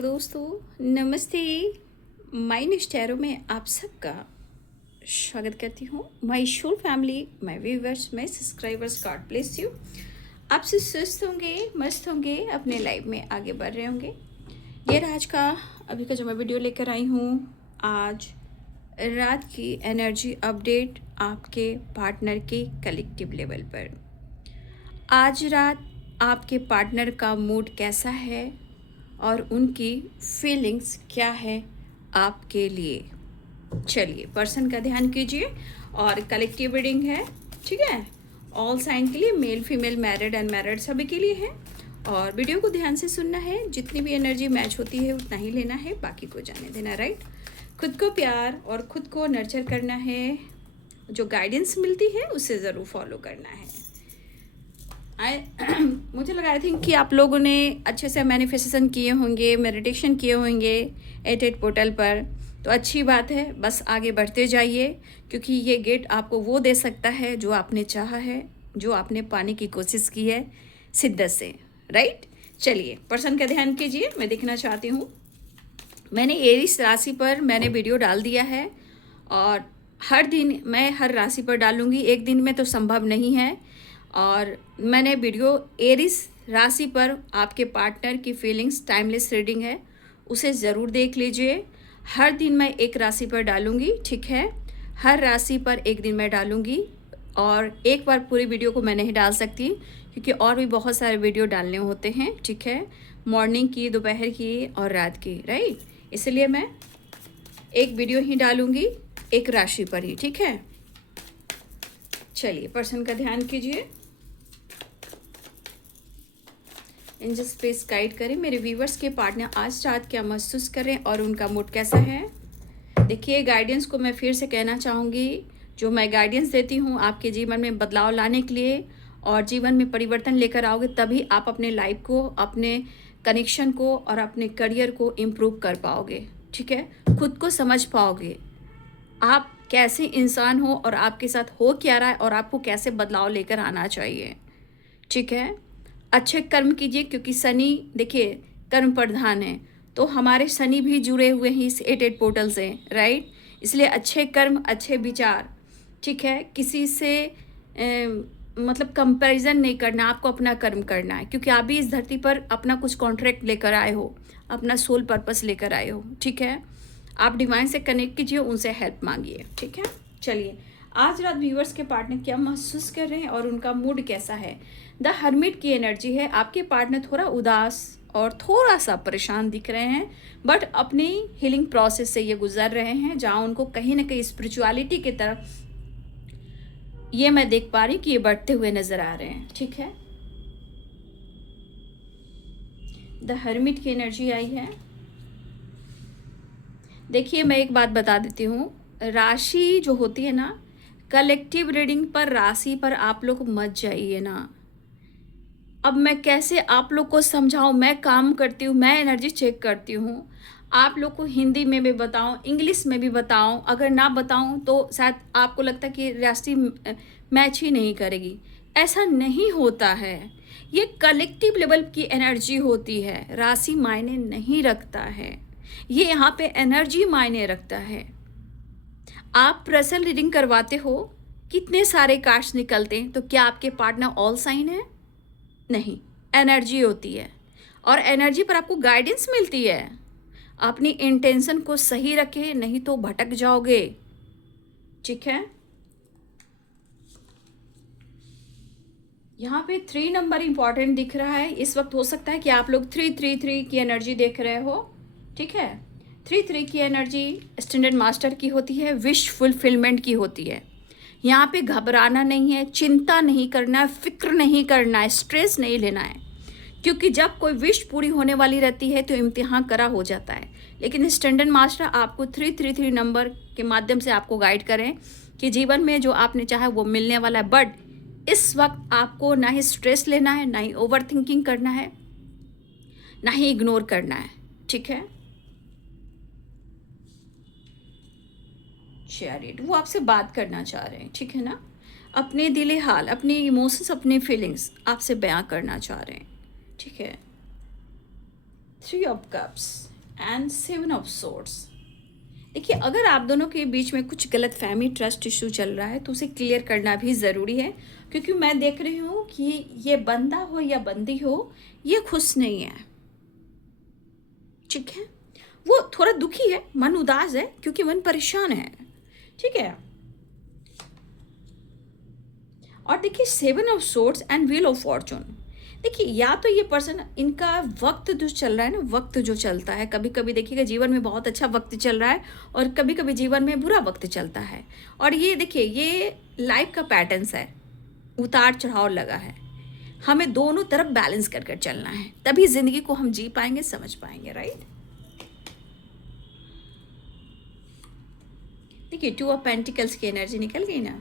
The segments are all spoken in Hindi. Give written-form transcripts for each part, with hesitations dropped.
हेलो दोस्तों, नमस्ते। माय नेक्स्ट टैरो में आप सबका स्वागत करती हूँ। My whole family, my viewers, my subscribers, God bless you. आप सब स्वस्थ होंगे, मस्त होंगे, अपने लाइफ में आगे बढ़ रहे होंगे। ये रहा आज का अभी का जो मैं वीडियो लेकर आई हूँ। आज रात की एनर्जी अपडेट आपके पार्टनर के कलेक्टिव लेवल पर। आज रात आपके पार्टनर का मूड कैसा है और उनकी फीलिंग्स क्या है आपके लिए। चलिए पर्सन का ध्यान कीजिए और कलेक्टिव रीडिंग है, ठीक है। ऑल साइन के लिए, मेल फीमेल, मैरिड अनमैरिड सभी के लिए है। और वीडियो को ध्यान से सुनना है, जितनी भी एनर्जी मैच होती है उतना ही लेना है, बाकी को जाने देना, राइट। खुद को प्यार और खुद को नर्चर करना है। जो गाइडेंस मिलती है उसे ज़रूर फॉलो करना है। मुझे लगा आई थिंक कि आप लोगों ने अच्छे से मैनिफेस्टेशन किए होंगे, मेडिटेशन किए होंगे 88 पोर्टल पर, तो अच्छी बात है। बस आगे बढ़ते जाइए, क्योंकि ये गेट आपको वो दे सकता है जो आपने चाहा है, जो आपने पाने की कोशिश की है शिद्दत से, राइट। चलिए पर्सन का ध्यान कीजिए। मैं देखना चाहती हूँ, मैंने एरिस राशि पर मैंने वीडियो डाल दिया है और हर दिन मैं हर राशि पर डालूँगी। एक दिन में तो संभव नहीं है। और मैंने वीडियो एरिस राशि पर आपके पार्टनर की फीलिंग्स टाइमलेस रीडिंग है, उसे ज़रूर देख लीजिए। हर दिन मैं एक राशि पर डालूँगी, ठीक है। हर राशि पर एक दिन मैं डालूँगी और एक बार पूरी वीडियो को मैं नहीं डाल सकती, क्योंकि और भी बहुत सारे वीडियो डालने होते हैं, ठीक है। मॉर्निंग की, दोपहर की और रात की, राइट। इसलिए मैं एक वीडियो ही डालूँगी एक राशि पर ही, ठीक है। चलिए पर्सन का ध्यान कीजिए। एंजल स्पेस गाइड करें मेरे व्यूवर्स के पार्टनर आज रात क्या महसूस करें और उनका मूड कैसा है। देखिए गाइडेंस को मैं फिर से कहना चाहूँगी, जो मैं गाइडेंस देती हूँ आपके जीवन में बदलाव लाने के लिए और जीवन में परिवर्तन लेकर आओगे, तभी आप अपने लाइफ को, अपने कनेक्शन को और अपने करियर को इम्प्रूव कर पाओगे, ठीक है। खुद को समझ पाओगे आप कैसे इंसान हो और आपके साथ हो क्या रहा है और आपको कैसे बदलाव लेकर आना चाहिए, ठीक है। अच्छे कर्म कीजिए, क्योंकि शनि देखिए कर्म प्रधान है, तो हमारे शनि भी जुड़े हुए हैं इस 88 पोर्टल से, राइट। इसलिए अच्छे कर्म, अच्छे विचार, ठीक है। किसी से मतलब कंपैरिजन नहीं करना, आपको अपना कर्म करना है, क्योंकि आप भी इस धरती पर अपना कुछ कॉन्ट्रैक्ट लेकर आए हो, अपना सोल पर्पस लेकर आए हो, ठीक है। आप डिवाइन से कनेक्ट कीजिए, उनसे हेल्प मांगिए, ठीक है। चलिए आज रात व्यूवर्स के पार्टनर क्या महसूस कर रहे हैं और उनका मूड कैसा है। द हर्मिट की एनर्जी है। आपके पार्टनर थोड़ा उदास और थोड़ा सा परेशान दिख रहे हैं, बट अपनी हीलिंग प्रोसेस से ये गुजर रहे हैं, जहाँ उनको कहीं ना कहीं स्पिरिचुअलिटी की तरफ ये मैं देख पा रही कि ये बढ़ते हुए नजर आ रहे हैं, ठीक है। द हर्मिट की एनर्जी आई है। देखिए मैं एक बात बता देती हूँ, राशि जो होती है ना, कलेक्टिव रीडिंग पर राशि पर आप लोग मत जाइए ना। अब मैं कैसे आप लोग को समझाऊं, मैं काम करती हूँ, मैं एनर्जी चेक करती हूँ, आप लोग को हिंदी में भी बताऊं, इंग्लिश में भी बताऊं। अगर ना बताऊं तो शायद आपको लगता है कि राशि मैच ही नहीं करेगी। ऐसा नहीं होता है, ये कलेक्टिव लेवल की एनर्जी होती है, राशि मायने नहीं रखता है, ये यहाँ पे एनर्जी मायने रखता है। आप पर्सनल रीडिंग करवाते हो, कितने सारे कार्ड्स निकलते हैं, तो क्या आपके पार्टनर ऑल साइन है? नहीं, एनर्जी होती है और एनर्जी पर आपको गाइडेंस मिलती है। अपनी इंटेंशन को सही रखें, नहीं तो भटक जाओगे, ठीक है। यहाँ पे 3 नंबर इंपॉर्टेंट दिख रहा है इस वक्त। हो सकता है कि आप लोग 333 की एनर्जी देख रहे हो, ठीक है। 33 की एनर्जी स्टैंडर्ड मास्टर की होती है, विश फुलफिलमेंट की होती है। यहाँ पे घबराना नहीं है, चिंता नहीं करना है, फिक्र नहीं करना है, स्ट्रेस नहीं लेना है, क्योंकि जब कोई विश पूरी होने वाली रहती है तो इम्तिहान करा हो जाता है। लेकिन स्टैंडर्ड मास्टर आपको 333 नंबर के माध्यम से आपको गाइड करें कि जीवन में जो आपने चाहा वो मिलने वाला है, बट इस वक्त आपको ना ही स्ट्रेस लेना है, ना ही ओवर थिंकिंग करना है, ना ही इग्नोर करना है, ठीक है। चैरिट वो आपसे बात करना चाह रहे हैं, ठीक है ना। अपने दिले हाल, अपने इमोशंस, अपनी फीलिंग्स आपसे बयां करना चाह रहे हैं, ठीक है। 3 of cups, and 7 of swords. देखिए, अगर आप दोनों के बीच में कुछ गलत फहमी, ट्रस्ट इशू चल रहा है तो उसे क्लियर करना भी ज़रूरी है, क्योंकि मैं देख रही हूँ कि ये बंदा हो या बंदी हो, ये खुश नहीं है। ठीक है, वो थोड़ा दुखी है, मन उदास है, क्योंकि मन परेशान है। ठीक है, और देखिए 7 of swords and wheel of Fortune. देखिए, या तो ये पर्सन, इनका वक्त जो चल रहा है ना, वक्त जो चलता है, कभी कभी देखिएगा जीवन में बहुत अच्छा वक्त चल रहा है और कभी कभी जीवन में बुरा वक्त चलता है। और ये देखिए, ये लाइफ का पैटर्न्स है, उतार चढ़ाव लगा है। हमें दोनों तरफ बैलेंस कर कर चलना है, तभी जिंदगी को हम जी पाएंगे, समझ पाएंगे। राइट, देखिए 2 ऑफ पेंटिकल्स की एनर्जी निकल गई ना।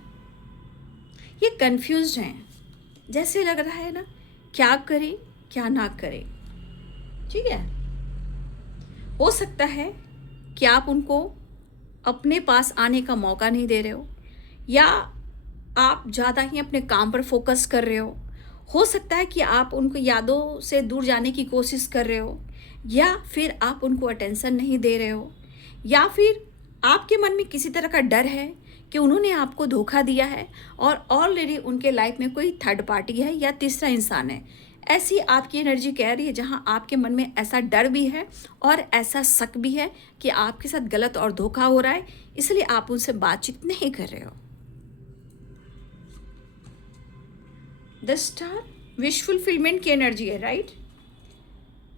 ये कंफ्यूज्ड हैं, जैसे लग रहा है ना क्या करें क्या ना करें। ठीक है, हो सकता है कि आप उनको अपने पास आने का मौका नहीं दे रहे हो, या आप ज़्यादा ही अपने काम पर फोकस कर रहे हो सकता है कि आप उनको यादों से दूर जाने की कोशिश कर रहे हो, या फिर आप उनको अटेंशन नहीं दे रहे हो, या फिर आपके मन में किसी तरह का डर है कि उन्होंने आपको धोखा दिया है और ऑलरेडी उनके लाइफ में कोई थर्ड पार्टी है या तीसरा इंसान है। ऐसी आपकी एनर्जी कह रही है, जहां आपके मन में ऐसा डर भी है और ऐसा शक भी है कि आपके साथ गलत और धोखा हो रहा है, इसलिए आप उनसे बातचीत नहीं कर रहे हो। द स्टार विश फुलफिलमेंट की एनर्जी है। Right,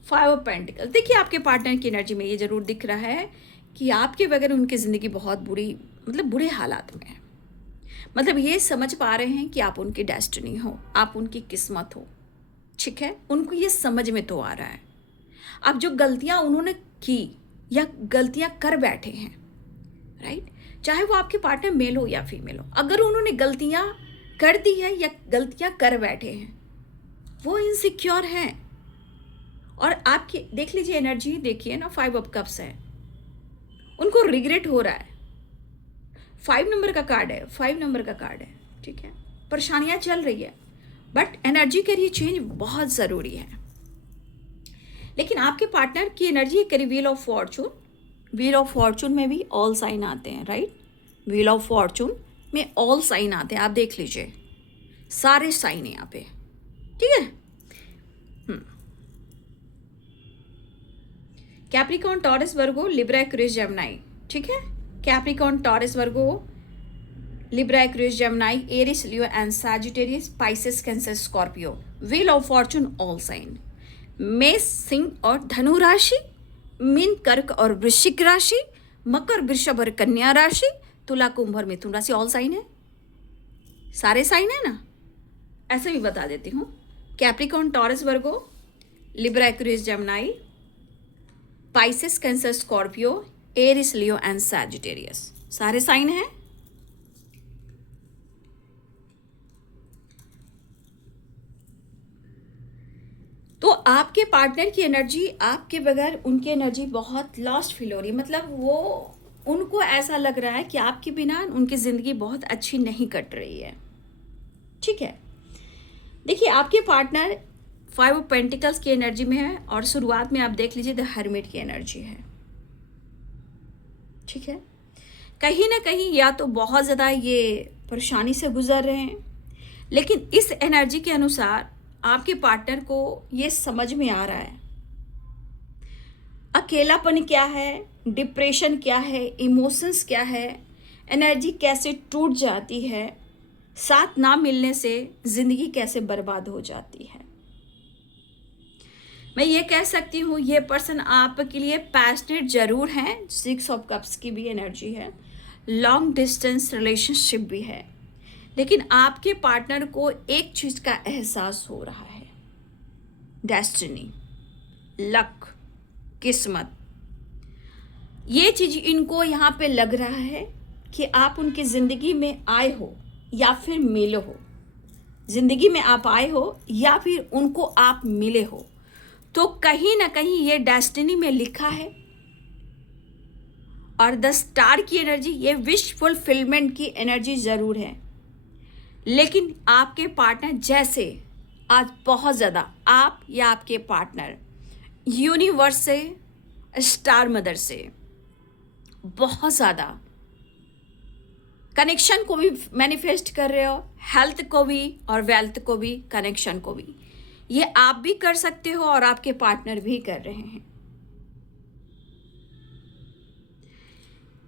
5 of pentacle. देखिए, आपके पार्टनर की एनर्जी में ये जरूर दिख रहा है कि आपके बगैर उनकी ज़िंदगी बहुत बुरी, मतलब बुरे हालात में है। मतलब ये समझ पा रहे हैं कि आप उनकी डेस्टिनी हो, आप उनकी किस्मत हो। ठीक है, उनको ये समझ में तो आ रहा है। अब जो गलतियां उन्होंने की या गलतियां कर बैठे हैं, राइट, चाहे वो आपके पार्टनर मेल हो या फीमेल हो, अगर उन्होंने गलतियां कर दी है या गलतियां कर बैठे हैं, वो इनसिक्योर हैं। और आपकी देख लीजिए एनर्जी, देखिए ना, 5 ऑफ कप्स है, उनको रिग्रेट हो रहा है। 5 नंबर का कार्ड है, 5 नंबर का कार्ड है। ठीक है, परेशानियां चल रही है, बट एनर्जी के लिए चेंज बहुत ज़रूरी है। लेकिन आपके पार्टनर की एनर्जी करी wheel of Fortune. Wheel of Fortune में भी ऑल साइन आते हैं। राइट, व्हील ऑफ फॉर्चून में ऑल साइन आते हैं, आप देख लीजिए, सारे साइन है यहाँ पे। ठीक है, Capricorn, Taurus, Virgo, Libra, Aquarius, Gemini. ठीक है, Capricorn, Taurus, Virgo, Libra, Aquarius, Gemini, Aries, Leo and Sagittarius, Pisces, Cancer, Scorpio. Wheel of fortune all sign. मेष, सिंह और धनु राशि, मीन, कर्क और वृश्चिक राशि, मकर, वृषभ और कन्या राशि, तुला, कुंभ और मिथुन राशि। ऑल साइन है, सारे साइन है ना। ऐसे भी बता देती हूँ, Capricorn, Taurus, Virgo, Libra, Aquarius, Gemini, Pisces, Cancer, Scorpio, Aries, Leo and Sagittarius, सारे साइन हैं। तो आपके पार्टनर की एनर्जी, आपके बगैर उनकी एनर्जी बहुत लॉस्ट फील हो रही है। मतलब वो, उनको ऐसा लग रहा है कि आपके बिना उनकी ज़िंदगी बहुत अच्छी नहीं कट रही है। ठीक है, देखिए आपके पार्टनर 5 ऑफ पेंटिकल्स की एनर्जी में है और शुरुआत में आप देख लीजिए द हर्मिट की एनर्जी है। ठीक है, कहीं ना कहीं या तो बहुत ज़्यादा ये परेशानी से गुजर रहे हैं, लेकिन इस एनर्जी के अनुसार आपके पार्टनर को ये समझ में आ रहा है अकेलापन क्या है, डिप्रेशन क्या है, इमोशंस क्या है, एनर्जी कैसे टूट जाती है, साथ ना मिलने से ज़िंदगी कैसे बर्बाद हो जाती है। मैं ये कह सकती हूँ ये पर्सन आपके लिए पैशनेट ज़रूर हैं। 6 ऑफ कप्स की भी एनर्जी है, लॉन्ग डिस्टेंस रिलेशनशिप भी है, लेकिन आपके पार्टनर को एक चीज़ का एहसास हो रहा है, डेस्टिनी, लक, किस्मत। ये चीज़ इनको यहाँ पे लग रहा है कि आप उनकी ज़िंदगी में आए हो या फिर मिले हो, ज़िंदगी में आप आए हो या फिर उनको आप मिले हो, तो कहीं ना कहीं ये डेस्टिनी में लिखा है। और द स्टार की एनर्जी, ये विश फुलफिलमेंट की एनर्जी ज़रूर है, लेकिन आपके पार्टनर जैसे आज बहुत ज़्यादा, आप या आपके पार्टनर यूनिवर्स से स्टार मदर से बहुत ज़्यादा कनेक्शन को भी मैनिफेस्ट कर रहे हो, हेल्थ को भी और वेल्थ को भी, कनेक्शन को भी। ये आप भी कर सकते हो और आपके पार्टनर भी कर रहे हैं।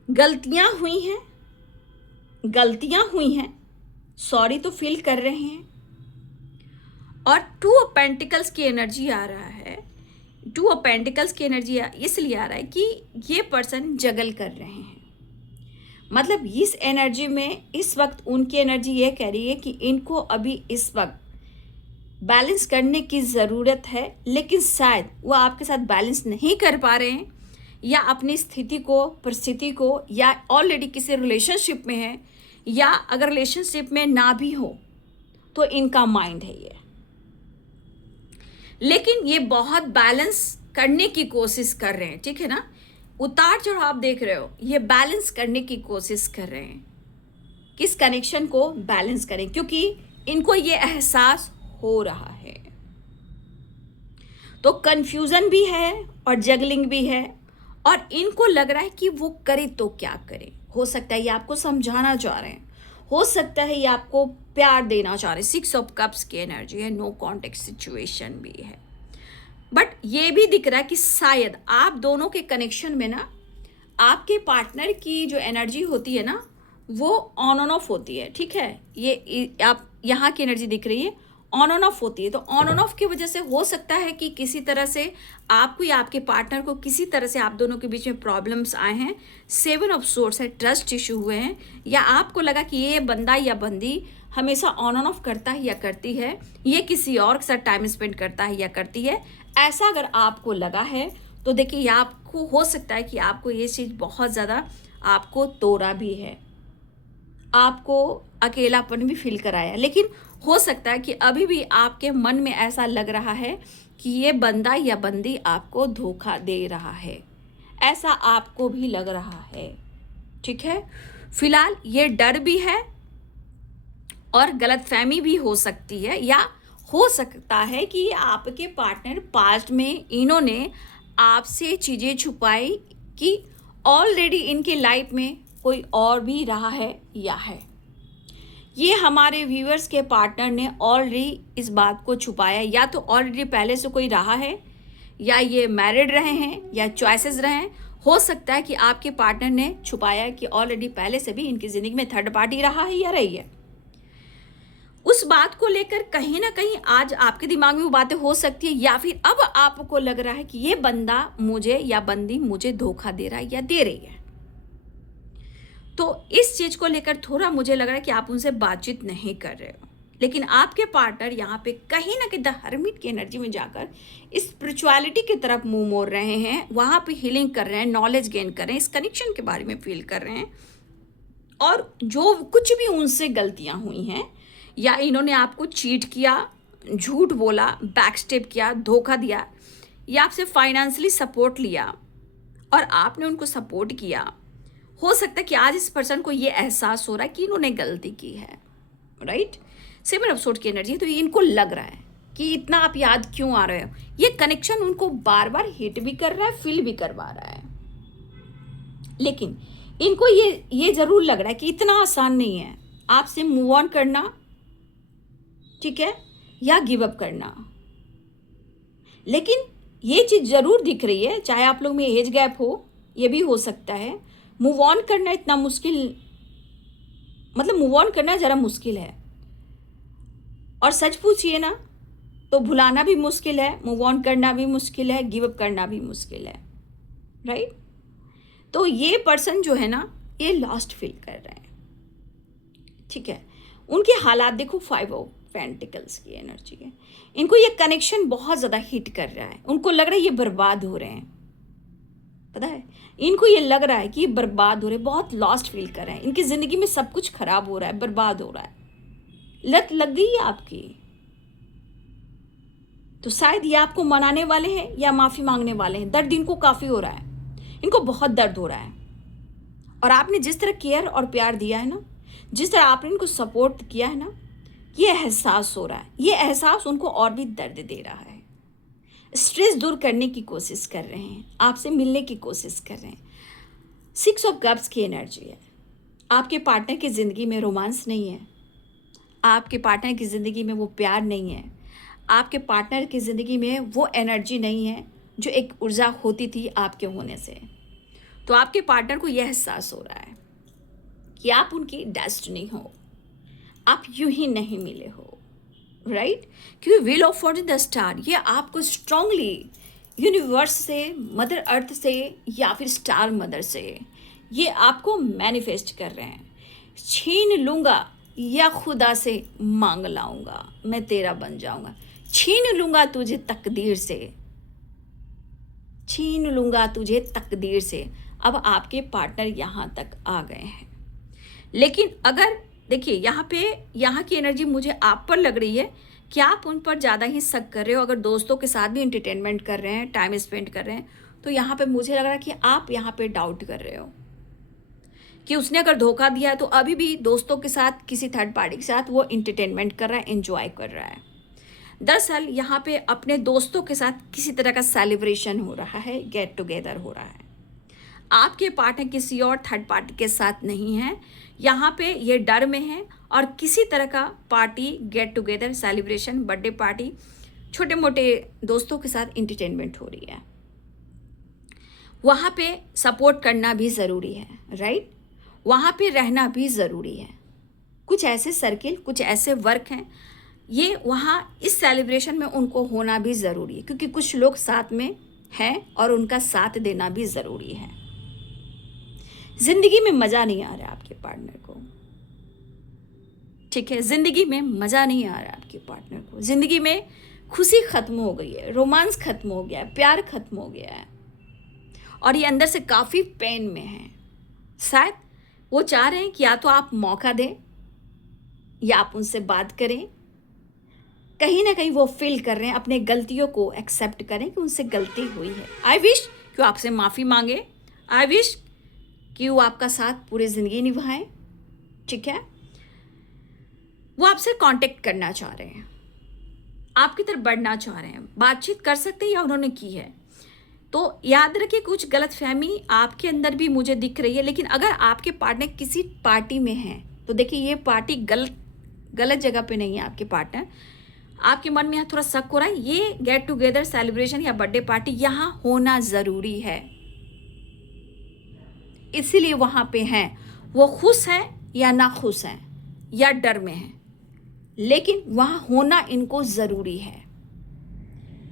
गलतियां हुई हैं, सॉरी तो फील कर रहे हैं। और टू ऑफ पेंटिकल्स की एनर्जी आ रहा है। टू ऑफ पेंटिकल्स की एनर्जी इसलिए आ रहा है कि ये पर्सन जगल कर रहे हैं। मतलब इस एनर्जी में इस वक्त उनकी एनर्जी ये कह रही है कि इनको अभी इस वक्त बैलेंस करने की ज़रूरत है, लेकिन शायद वो आपके साथ बैलेंस नहीं कर पा रहे हैं, या अपनी स्थिति को, परिस्थिति को, या ऑलरेडी किसी रिलेशनशिप में है, या अगर रिलेशनशिप में ना भी हो तो इनका माइंड है ये, लेकिन ये बहुत बैलेंस करने की कोशिश कर रहे हैं। ठीक है ना, उतार चढ़ाव आप देख रहे हो, ये बैलेंस करने की कोशिश कर रहे हैं। किस कनेक्शन को बैलेंस करें, क्योंकि इनको ये एहसास हो रहा है। तो कंफ्यूजन भी है और जगलिंग भी है, और इनको लग रहा है कि वो करे तो क्या करे। हो सकता है ये आपको समझाना चाह रहे हैं, हो सकता है ये आपको प्यार देना चाह रहे हैं। 6 ऑफ कप्स की एनर्जी है, नो कॉन्टेक्ट सिचुएशन भी है। बट ये भी दिख रहा है कि शायद आप दोनों के कनेक्शन में ना, आपके पार्टनर की जो एनर्जी होती है ना, वो ऑन ऑन ऑफ होती है। ठीक है, ये आप यहाँ की एनर्जी दिख रही है, ऑन ऑन ऑफ होती है। तो ऑन ऑन ऑफ की वजह से हो सकता है कि किसी तरह से आपको या आपके पार्टनर को किसी तरह से आप दोनों के बीच में प्रॉब्लम्स आए हैं। 7 ऑफ सोर्स है, ट्रस्ट इशू हुए हैं, या आपको लगा कि ये बंदा या बंदी हमेशा ऑन ऑन ऑफ करता है या करती है, ये किसी और के साथ टाइम स्पेंड करता है या करती है। ऐसा अगर आपको लगा है तो देखिए, आपको हो सकता है कि आपको ये चीज़ बहुत ज़्यादा आपको तोड़ा भी है, आपको अकेलापन भी फील कराया। लेकिन हो सकता है कि अभी भी आपके मन में ऐसा लग रहा है कि ये बंदा या बंदी आपको धोखा दे रहा है, ऐसा आपको भी लग रहा है। ठीक है, फिलहाल ये डर भी है और गलतफहमी भी हो सकती है, या हो सकता है कि आपके पार्टनर पास्ट में इन्होंने आपसे चीज़ें छुपाई कि ऑलरेडी इनकी लाइफ में कोई और भी रहा है या है। ये हमारे व्यूअर्स के पार्टनर ने ऑलरेडी इस बात को छुपाया, या तो ऑलरेडी पहले से कोई रहा है, या ये मैरिड रहे हैं, या चॉइसेस रहे हैं। हो सकता है कि आपके पार्टनर ने छुपाया कि ऑलरेडी पहले से भी इनकी ज़िंदगी में थर्ड पार्टी रहा है या रही है। उस बात को लेकर कहीं ना कहीं आज आपके दिमाग में वो बातें हो सकती है, या फिर अब आपको लग रहा है कि ये बंदा मुझे या बंदी मुझे धोखा दे रहा है या दे रही है। तो इस चीज़ को लेकर थोड़ा मुझे लग रहा है कि आप उनसे बातचीत नहीं कर रहे हो, लेकिन आपके पार्टनर यहाँ पे कहीं ना कहीं द हर्मिट की एनर्जी में जाकर स्पिरिचुअलिटी की तरफ मुंह मोड़ रहे हैं, वहाँ पे हीलिंग कर रहे हैं, नॉलेज गेन कर रहे हैं, इस कनेक्शन के बारे में फील कर रहे हैं। और जो कुछ भी उनसे गलतियाँ हुई हैं, या इन्होंने आपको चीट किया, झूठ बोला, बैकस्टेप किया, धोखा दिया, या आपसे फाइनेंशियली सपोर्ट लिया और आपने उनको सपोर्ट किया, हो सकता है कि आज इस पर्सन को ये एहसास हो रहा है कि इन्होंने गलती की है। राइट, 7 ऑफ सोर्ड्स की एनर्जी। तो ये इनको लग रहा है कि इतना आप याद क्यों आ रहे हो। ये कनेक्शन उनको बार बार हिट भी कर रहा है, फील भी करवा रहा है, लेकिन इनको ये जरूर लग रहा है कि इतना आसान नहीं है आपसे मूव ऑन करना, ठीक है, या गिव अप करना। लेकिन ये चीज़ जरूर दिख रही है, चाहे आप लोग में एज गैप हो, ये भी हो सकता है। मूव ऑन करना इतना मुश्किल, मतलब मूव ऑन करना ज़रा मुश्किल है, और सच पूछिए ना तो भुलाना भी मुश्किल है, मूव ऑन करना भी मुश्किल है, गिव अप करना भी मुश्किल है। राइट, तो ये पर्सन जो है ना, ये लॉस्ट फील कर रहे हैं। ठीक है, उनके हालात देखो, 5 ऑफ पेंटिकल्स की एनर्जी है। इनको ये कनेक्शन बहुत ज़्यादा हिट कर रहा है, उनको लग रहा है ये बर्बाद हो रहे हैं। पता है, इनको ये लग रहा है कि ये बर्बाद हो रहे हैं, बहुत लॉस्ट फील कर रहे हैं, इनकी ज़िंदगी में सब कुछ खराब हो रहा है, बर्बाद हो रहा है, लत लग गई है आपकी। तो शायद ये आपको मनाने वाले हैं या माफ़ी मांगने वाले हैं। दर्द इनको काफ़ी हो रहा है, इनको बहुत दर्द हो रहा है, और आपने जिस तरह केयर और प्यार दिया है ना, जिस तरह आपने इनको सपोर्ट किया है ना, ये एहसास हो रहा है, ये एहसास उनको और भी दर्द दे रहा है। स्ट्रेस दूर करने की कोशिश कर रहे हैं, आपसे मिलने की कोशिश कर रहे हैं। 6 ऑफ कप्स की एनर्जी है। आपके पार्टनर की ज़िंदगी में रोमांस नहीं है, आपके पार्टनर की ज़िंदगी में वो प्यार नहीं है, आपके पार्टनर की ज़िंदगी में वो एनर्जी नहीं है जो एक ऊर्जा होती थी आपके होने से। तो आपके पार्टनर को यह एहसास हो रहा है कि आप उनकी डेस्टिनी हो, आप यूं ही नहीं मिले हो, राइट? क्योंकि wheel of Fortune the star ये आपको स्ट्रांगली यूनिवर्स से, मदर अर्थ से या फिर स्टार मदर से ये आपको मैनिफेस्ट कर रहे हैं। छीन लूँगा या खुदा से मांग लाऊंगा, मैं तेरा बन जाऊंगा। छीन लूँगा तुझे तकदीर से, छीन लूँगा तुझे तकदीर से। अब आपके पार्टनर यहाँ तक आ गए हैं। लेकिन अगर देखिए यहाँ की एनर्जी मुझे आप पर लग रही है कि आप उन पर ज़्यादा ही शक कर रहे हो। अगर दोस्तों के साथ भी एंटरटेनमेंट कर रहे हैं, टाइम स्पेंड कर रहे हैं, तो यहाँ पे मुझे लग रहा है कि आप यहाँ पे डाउट कर रहे हो कि उसने अगर धोखा दिया है तो अभी भी दोस्तों के साथ, किसी थर्ड पार्टी के साथ वो एंटरटेनमेंट कर रहा है, एंजॉय कर रहा है। दरअसल यहाँ पे अपने दोस्तों के साथ किसी तरह का सेलिब्रेशन हो रहा है, गेट टुगेदर हो रहा है। आपके पार्टनर किसी और थर्ड पार्टी के साथ नहीं है, यहाँ पे ये डर में है और किसी तरह का party, get together, celebration, birthday party, छोटे मोटे दोस्तों के साथ एंटरटेनमेंट हो रही है। वहाँ पे सपोर्ट करना भी ज़रूरी है, राइट? वहाँ पे रहना भी ज़रूरी है। कुछ ऐसे सर्किल, कुछ ऐसे वर्क हैं, ये वहाँ इस सेलिब्रेशन में उनको होना भी ज़रूरी है, क्योंकि कुछ लोग साथ में हैं और उनका साथ देना भी ज़रूरी है। ज़िंदगी में मज़ा नहीं आ रहा आपके पार्टनर को, ठीक है? ज़िंदगी में मज़ा नहीं आ रहा आपके पार्टनर को। ज़िंदगी में खुशी ख़त्म हो गई है, रोमांस ख़त्म हो गया है, प्यार ख़त्म हो गया है और ये अंदर से काफ़ी पेन में है। शायद वो चाह रहे हैं कि या तो आप मौका दें या आप उनसे बात करें। कहीं ना कहीं वो फील कर रहे हैं, अपने गलतियों को एक्सेप्ट करें कि उनसे गलती हुई है। आई विश कि वो आपसे माफ़ी मांगे, आई विश कि वो आपका साथ पूरी ज़िंदगी निभाएं, ठीक है? वो आपसे कांटेक्ट करना चाह रहे हैं, आपकी तरफ बढ़ना चाह रहे हैं, बातचीत कर सकते हैं या उन्होंने की है। तो याद रखिए, कुछ गलतफहमी आपके अंदर भी मुझे दिख रही है। लेकिन अगर आपके पार्टनर किसी पार्टी में हैं तो देखिए ये पार्टी गलत जगह पे नहीं है। आपके पार्टनर, आपके मन में यहाँ थोड़ा शक हो रहा है, ये गेट टुगेदर, सेलिब्रेशन या बर्थडे पार्टी यहाँ होना ज़रूरी है, इसीलिए वहाँ पे हैं। वो खुश हैं या ना खुश हैं या डर में हैं, लेकिन वहाँ होना इनको ज़रूरी है,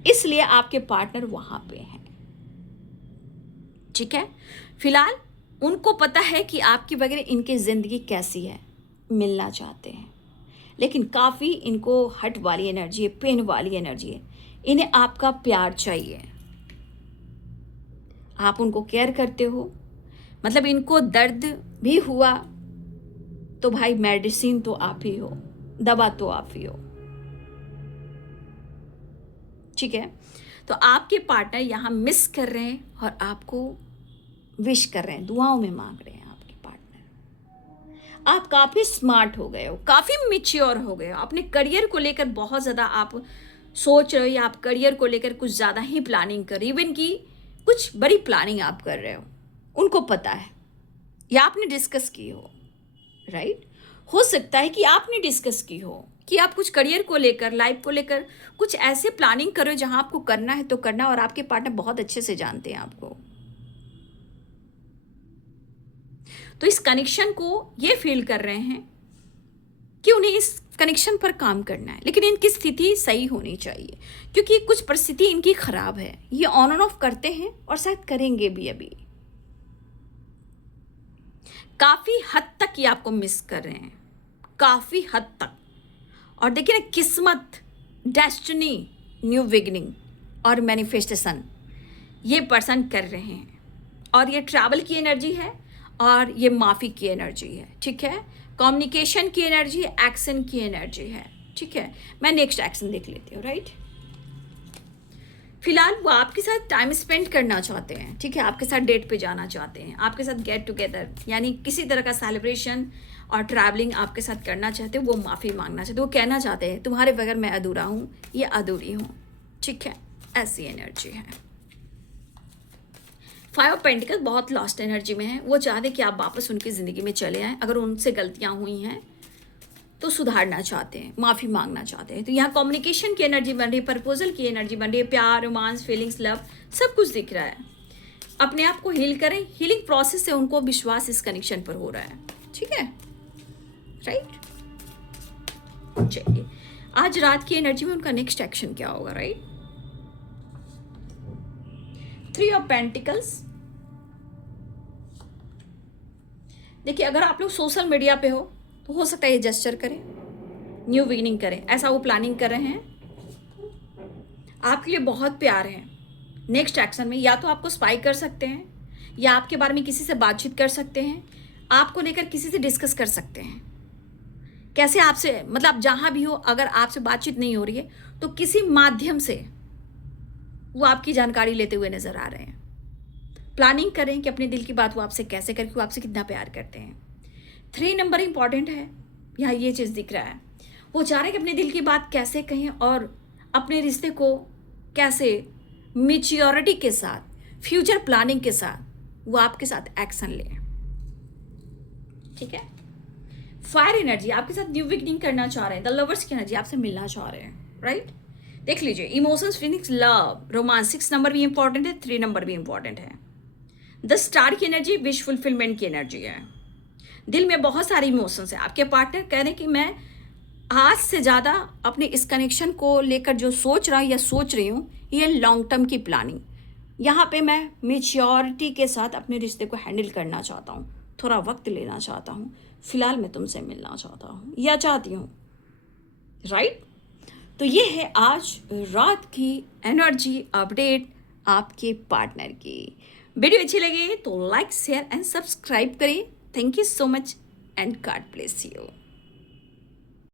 इसलिए आपके पार्टनर वहाँ पे हैं, ठीक है? फिलहाल उनको पता है कि आपकी वगैरह इनकी ज़िंदगी कैसी है, मिलना चाहते हैं, लेकिन काफ़ी इनको हट वाली एनर्जी है, पेन वाली एनर्जी है। इन्हें आपका प्यार चाहिए, आप उनको केयर करते हो, मतलब इनको दर्द भी हुआ तो भाई मेडिसिन तो आप ही हो, दवा तो आप ही हो, ठीक है? तो आपके पार्टनर यहाँ मिस कर रहे हैं और आपको विश कर रहे हैं, दुआओं में मांग रहे हैं। आपके पार्टनर, आप काफ़ी स्मार्ट हो गए हो, काफ़ी मैच्योर हो गए हो, अपने करियर को लेकर बहुत ज़्यादा आप सोच रहे हो या आप करियर को लेकर कुछ ज़्यादा ही प्लानिंग कर रहे हो, इवन कि कुछ बड़ी प्लानिंग आप कर रहे हो, उनको पता है या आपने डिस्कस की हो, राइट? हो सकता है कि आपने डिस्कस की हो कि आप कुछ करियर को लेकर, लाइफ को लेकर कुछ ऐसे प्लानिंग करो जहां आपको करना है तो करना, और आपके पार्टनर बहुत अच्छे से जानते हैं आपको। तो इस कनेक्शन को ये फील कर रहे हैं कि उन्हें इस कनेक्शन पर काम करना है, लेकिन इनकी स्थिति सही होनी चाहिए, क्योंकि कुछ परिस्थिति इनकी खराब है। ये ऑन एंड ऑफ करते हैं और शायद करेंगे भी अभी। काफ़ी हद तक ये आपको मिस कर रहे हैं, काफ़ी हद तक। और देखिए ना, किस्मत, डेस्टिनी, न्यू बिगिनिंग और मैनिफेस्टेशन ये पर्सन कर रहे हैं, और ये ट्रैवल की एनर्जी है और ये माफ़ी की एनर्जी है, ठीक है? कम्युनिकेशन की एनर्जी है, एक्शन की एनर्जी है, ठीक है? मैं नेक्स्ट एक्शन देख लेती हूँ, राइट? फिलहाल वो आपके साथ टाइम स्पेंड करना चाहते हैं, ठीक है? आपके साथ डेट पे जाना चाहते हैं, आपके साथ गेट टुगेदर यानी किसी तरह का सेलिब्रेशन और ट्रैवलिंग आपके साथ करना चाहते हैं। वो माफ़ी मांगना चाहते हैं, वो कहना चाहते हैं तुम्हारे बगैर मैं अधूरा हूँ या अधूरी हूँ, ठीक है? ऐसी एनर्जी है। 5 ऑफ पेंटिकल बहुत लॉस्ट एनर्जी में है, वो चाहते कि आप वापस उनकी ज़िंदगी में चले आएँ। अगर उनसे गलतियाँ हुई हैं तो सुधारना चाहते हैं, माफ़ी मांगना चाहते हैं। तो यहाँ कम्युनिकेशन की एनर्जी बन रही है, प्रपोजल की एनर्जी बन रही है, प्यार, रोमांस, फीलिंग्स, लव, सब कुछ दिख रहा है। अपने आप को हील करें, हीलिंग प्रोसेस से उनको विश्वास इस कनेक्शन पर हो रहा है। ठीक है, राइट। चलिए, आज रात की एनर्जी में उनका नेक्स्ट एक्शन क्या होगा, राइट। 3 of pentacles. देखिए, अगर आप लोग सोशल मीडिया पे हो तो हो सकता है ये जेस्चर करें, न्यू बिगिनिंग करें, ऐसा वो प्लानिंग कर रहे हैं। आपके लिए बहुत प्यार है। नेक्स्ट एक्शन में या तो आपको स्पाई कर सकते हैं, या आपके बारे में किसी से बातचीत कर सकते हैं, आपको लेकर किसी से डिस्कस कर सकते हैं। कैसे आपसे, मतलब जहाँ भी हो, अगर आपसे बातचीत नहीं हो रही है तो किसी माध्यम से वो आपकी जानकारी लेते हुए नजर आ रहे हैं। प्लानिंग करें कि अपने दिल की बात वो आपसे कैसे करें, वो आपसे कितना प्यार करते हैं। 3 नंबर इंपॉर्टेंट है, यहाँ ये चीज़ दिख रहा है। वो चाह रहे हैं कि अपने दिल की बात कैसे कहें और अपने रिश्ते को कैसे मैच्योरिटी के साथ, फ्यूचर प्लानिंग के साथ वो आपके साथ एक्शन लें। ठीक है। फायर एनर्जी आपके साथ न्यू बिगिनिंग करना चाह रहे हैं। द लवर्स की एनर्जी आपसे मिलना चाह रहे हैं, राइट। देख लीजिए, emotions, feelings, love, romance. 6 number भी इंपॉर्टेंट है, 3 नंबर भी इंपॉर्टेंट है। द स्टार की एनर्जी विश फुलफिलमेंट की एनर्जी है। दिल में बहुत सारे इमोशंस है। आपके पार्टनर कह रहे हैं कि मैं आज से ज़्यादा अपने इस कनेक्शन को लेकर जो सोच रहा हूँ या सोच रही हूँ, ये लॉन्ग टर्म की प्लानिंग। यहाँ पे मैं मेच्योरिटी के साथ अपने रिश्ते को हैंडल करना चाहता हूँ, थोड़ा वक्त लेना चाहता हूँ, फिलहाल मैं तुमसे मिलना चाहता हूँ या चाहती हूँ, राइट। तो ये है आज रात की एनर्जी अपडेट आपके पार्टनर की। वीडियो अच्छी लगे तो लाइक, शेयर एंड सब्सक्राइब करें। Thank you so much and God bless you.